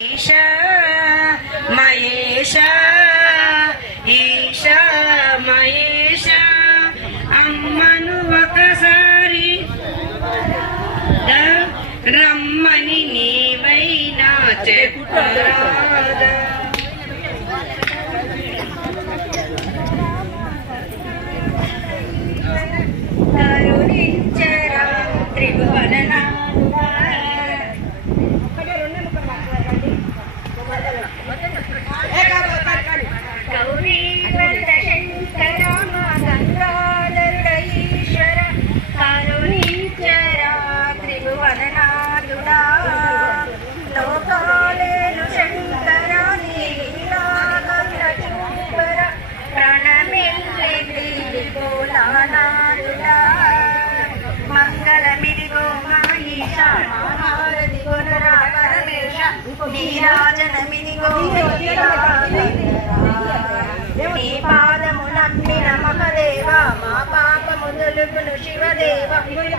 ఈశా మహేశ ఈశా మహేశ అమ్మను ఒకసారి రమ్మని నీవైనా చెప్పరాదా. కరుణించరా త్రిభువననాథుడా గౌరీ వరద శంకర గంగాధరుడ ఈశ్వర కరుణించరా త్రిభువననాథుడా. లోకాలేలు శంకర నీలాగంగ చూపర ప్రణమిల్లి భోలానాథుడా. మంగళమిదిగో మా ఈశా మహారతి గుణరా పరమేశ నీరాజనమిదిగో నీ పాదమునమ్మిన మహదేవ మా పాపము తొలుగును శివదేవ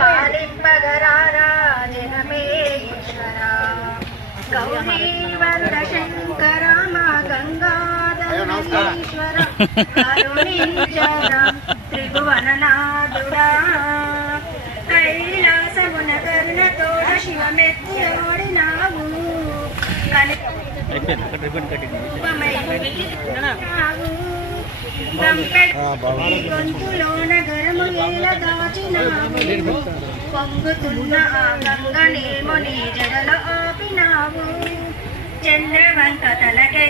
పాలింపగరారా జనమే ఈశ్వర. గౌరీ వరద శంకర మా గంగాధర ఈశ్వర కరుణించర త్రిభువననాథుడా. కైలాసమున కరుణతోడ శివమెత్తినావు గొంతులోన గరము నీల దాచినావు. పొంగుతున్న ఆ గంగనేమో నీ జడలో ఆపినావు. చంద్రవంక తలకే